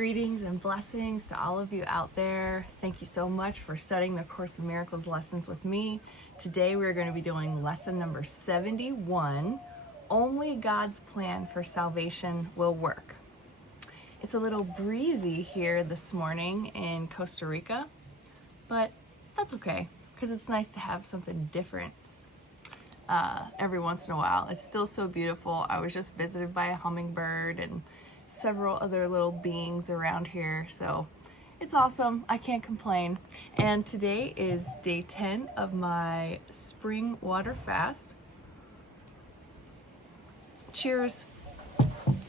Greetings and blessings to all of you out there. Thank you so much for studying the Course of Miracles lessons with me. Today we're going to be doing lesson number 71, Only God's Plan for Salvation Will Work. It's a little breezy here this morning in Costa Rica, but that's okay because it's nice to have something different every once in a while. It's still so beautiful. I was just visited by a hummingbird and several other little beings around here, so it's awesome. I can't complain. And today is day 10 of my spring water fast. Cheers.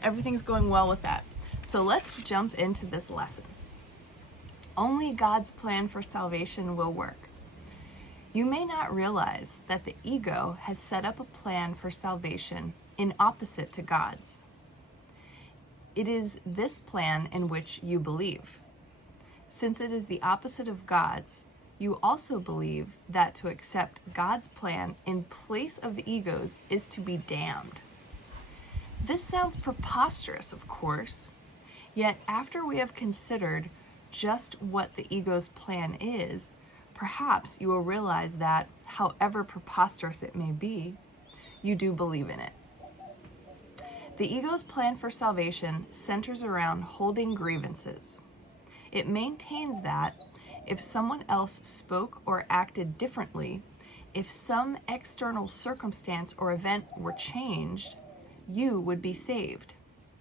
Everything's going well with that. So let's jump into this lesson. Only God's plan for salvation will work. You may not realize that the ego has set up a plan for salvation in opposite to God's. It is this plan in which you believe. Since it is the opposite of God's, you also believe that to accept God's plan in place of the ego's is to be damned. This sounds preposterous, of course, yet after we have considered just what the ego's plan is, perhaps you will realize that, however preposterous it may be, you do believe in it. The ego's plan for salvation centers around holding grievances. It maintains that if someone else spoke or acted differently, if some external circumstance or event were changed, you would be saved.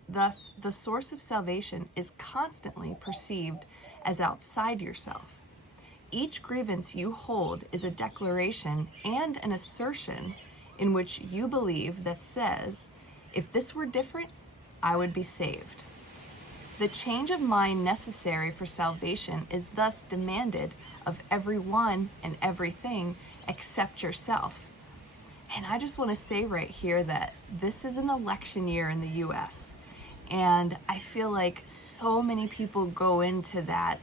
Thus, the source of salvation is constantly perceived as outside yourself. Each grievance you hold is a declaration and an assertion in which you believe that says, if this were different, I would be saved. The change of mind necessary for salvation is thus demanded of everyone and everything except yourself. And I just want to say right here that this is an election year in the U.S. And I feel like so many people go into that.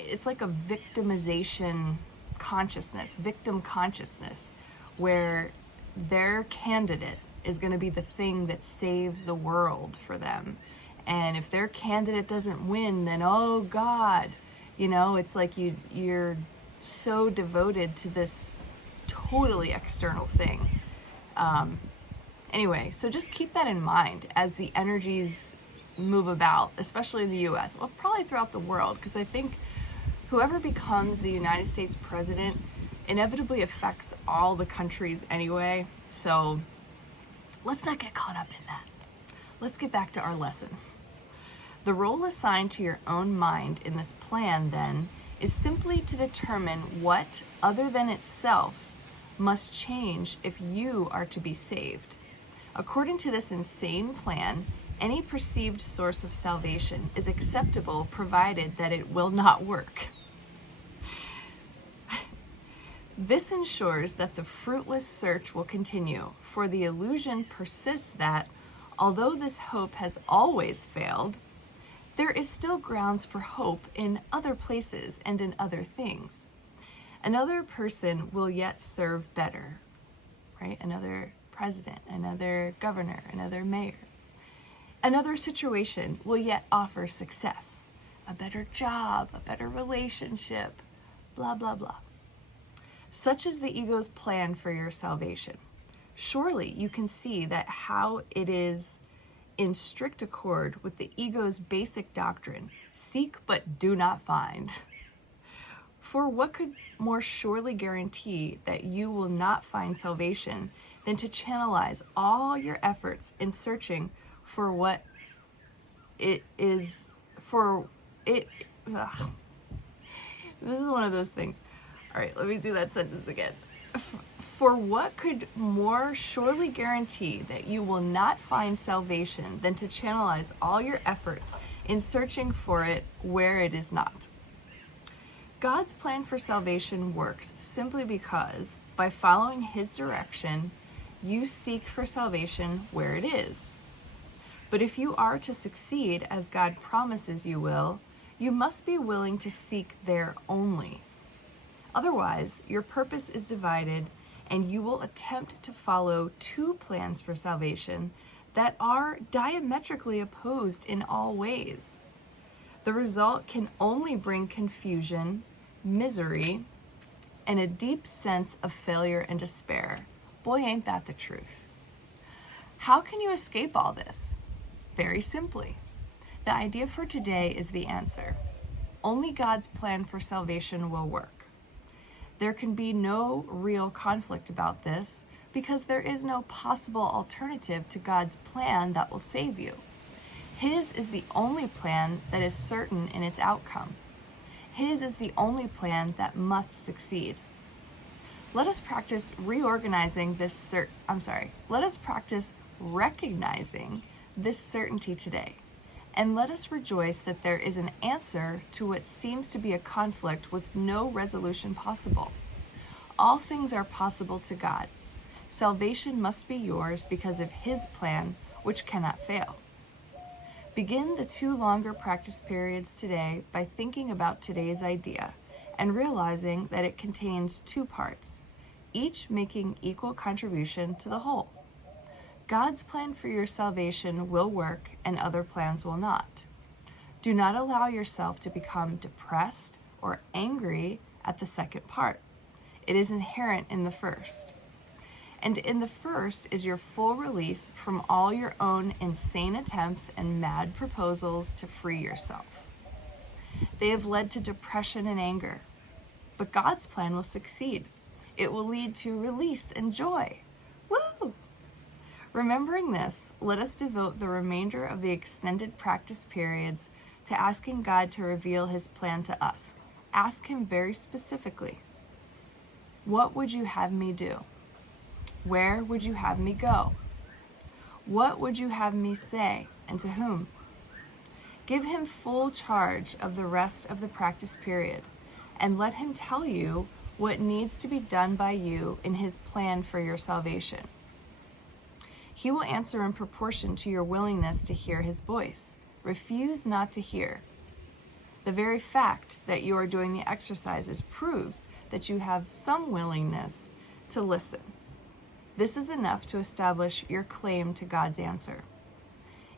It's like a victimization consciousness, victim consciousness, where their candidate is going to be the thing that saves the world for them. And if their candidate doesn't win, then oh God, it's like you're so devoted to this totally external thing. Anyway, so just keep that in mind as the energies move about, especially in the US, well, probably throughout the world, because I think whoever becomes the United States president inevitably affects all the countries anyway. So let's not get caught up in that. Let's get back to our lesson. The role assigned to your own mind in this plan, then, is simply to determine what, other than itself, must change if you are to be saved. According to this insane plan, any perceived source of salvation is acceptable provided that it will not work. This ensures that the fruitless search will continue, for the illusion persists that, although this hope has always failed, there is still grounds for hope in other places and in other things. Another person will yet serve better, right? Another president, another governor, another mayor. Another situation will yet offer success, a better job, a better relationship, blah, blah, blah. Such is the ego's plan for your salvation. Surely you can see that how it is in strict accord with the ego's basic doctrine, seek but do not find. For what could more surely guarantee that you will not find salvation than to channelize all your efforts in searching for what it is, This is one of those things. All right, let me do that sentence again. For what could more surely guarantee that you will not find salvation than to channelize all your efforts in searching for it where it is not? God's plan for salvation works simply because, by following His direction, you seek for salvation where it is. But if you are to succeed as God promises you will, you must be willing to seek there only. Otherwise, your purpose is divided, and you will attempt to follow two plans for salvation that are diametrically opposed in all ways. The result can only bring confusion, misery, and a deep sense of failure and despair. Boy, ain't that the truth. How can you escape all this? Very simply. The idea for today is the answer. Only God's plan for salvation will work. There can be no real conflict about this because there is no possible alternative to God's plan that will save you. His is the only plan that is certain in its outcome. His is the only plan that must succeed. Let us practice recognizing this certainty today. And let us rejoice that there is an answer to what seems to be a conflict with no resolution possible. All things are possible to God. Salvation must be yours because of His plan, which cannot fail. Begin the 2 longer practice periods today by thinking about today's idea and realizing that it contains 2 parts, each making equal contribution to the whole. God's plan for your salvation will work and other plans will not. Do not allow yourself to become depressed or angry at the second part. It is inherent in the first. And in the first is your full release from all your own insane attempts and mad proposals to free yourself. They have led to depression and anger. But God's plan will succeed. It will lead to release and joy. Woo! Remembering this, let us devote the remainder of the extended practice periods to asking God to reveal His plan to us. Ask Him very specifically. What would you have me do? Where would you have me go? What would you have me say, and to whom? Give Him full charge of the rest of the practice period, and let Him tell you what needs to be done by you in His plan for your salvation. He will answer in proportion to your willingness to hear His voice. Refuse not to hear. The very fact that you are doing the exercises proves that you have some willingness to listen. This is enough to establish your claim to God's answer.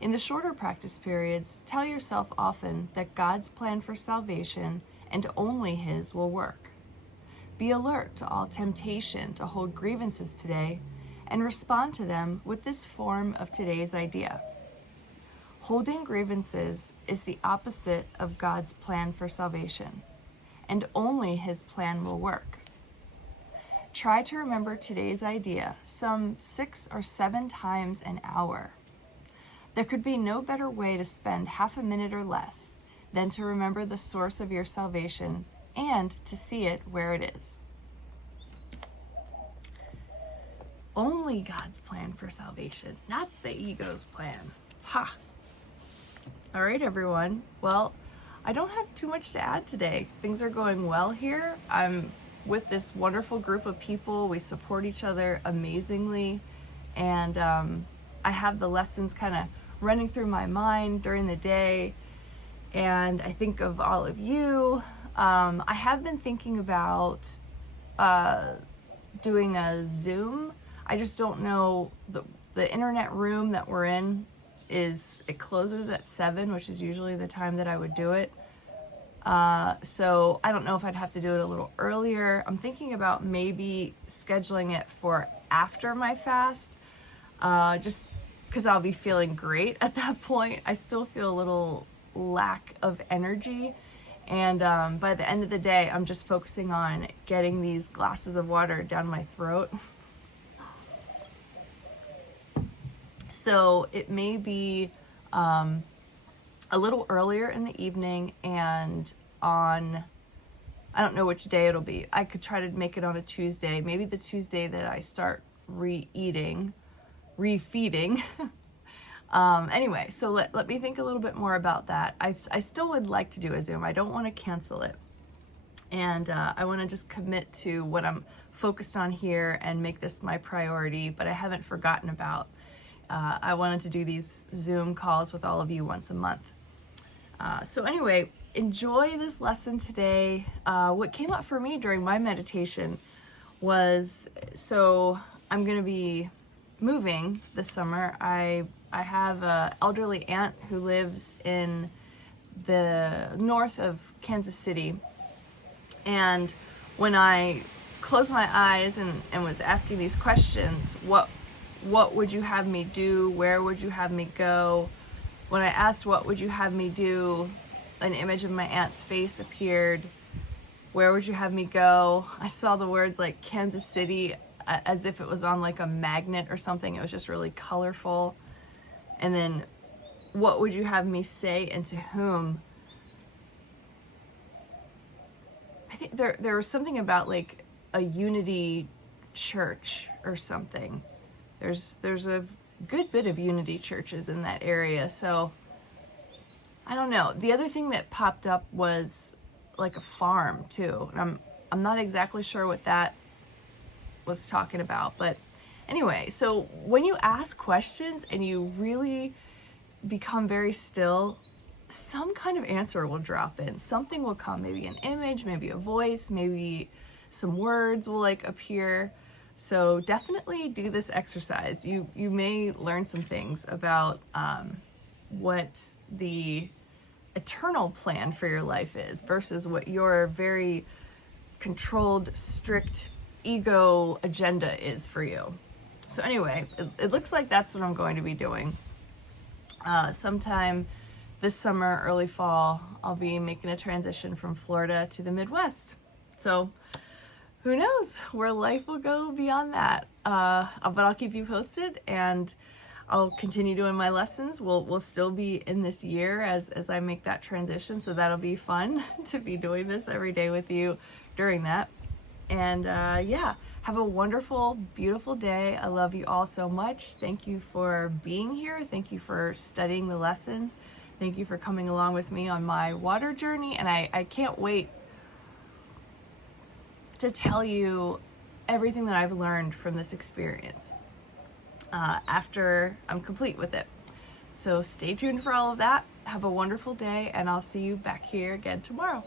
In the shorter practice periods, tell yourself often that God's plan for salvation and only His will work. Be alert to all temptation to hold grievances today and respond to them with this form of today's idea. Holding grievances is the opposite of God's plan for salvation, and only His plan will work. Try to remember today's idea some 6 or 7 times an hour. There could be no better way to spend half a minute or less than to remember the source of your salvation and to see it where it is. Only God's plan for salvation, not the ego's plan. Ha! All right, everyone. Well, I don't have too much to add today. Things are going well here. I'm with this wonderful group of people. We support each other amazingly. And I have the lessons kind of running through my mind during the day. And I think of all of you. I have been thinking about doing a Zoom. I just don't know, the internet room that we're in it closes at 7, which is usually the time that I would do it. So I don't know if I'd have to do it a little earlier. I'm thinking about maybe scheduling it for after my fast, just because I'll be feeling great at that point. I still feel a little lack of energy. And by the end of the day, I'm just focusing on getting these glasses of water down my throat. So it may be a little earlier in the evening and on, I don't know which day it'll be. I could try to make it on a Tuesday, maybe the Tuesday that I start refeeding. Anyway, so let me think a little bit more about that. I still would like to do a Zoom. I don't want to cancel it. And I want to just commit to what I'm focused on here and make this my priority, but I haven't forgotten about. I wanted to do these Zoom calls with all of you once a month. So anyway, enjoy this lesson today. What came up for me during my meditation was, so I'm going to be moving this summer. I I have an elderly aunt who lives in the north of Kansas City, and when I closed my eyes and was asking these questions, what would you have me do? Where would you have me go? When I asked what would you have me do, an image of my aunt's face appeared. Where would you have me go? I saw the words like Kansas City as if it was on like a magnet or something. It was just really colorful. And then what would you have me say and to whom? I think there was something about like a unity church or something. There's a good bit of unity churches in that area, so I don't know. The other thing that popped up was like a farm too, and I'm not exactly sure what that was talking about, but anyway, so when you ask questions and you really become very still, some kind of answer will drop in. Something will come, maybe an image, maybe a voice, maybe some words will like appear. So definitely do this exercise. You may learn some things about what the eternal plan for your life is versus what your very controlled, strict ego agenda is for you. So anyway, it looks like that's what I'm going to be doing. Sometime this summer, early fall, I'll be making a transition from Florida to the Midwest. So who knows where life will go beyond that. But I'll keep you posted, and I'll continue doing my lessons. We'll still be in this year as I make that transition, so that'll be fun to be doing this every day with you during that. And yeah, have a wonderful, beautiful day. I love you all so much. Thank you for being here. Thank you for studying the lessons. Thank you for coming along with me on my water journey, and I can't wait to tell you everything that I've learned from this experience after I'm complete with it. So stay tuned for all of that. Have a wonderful day, and I'll see you back here again tomorrow.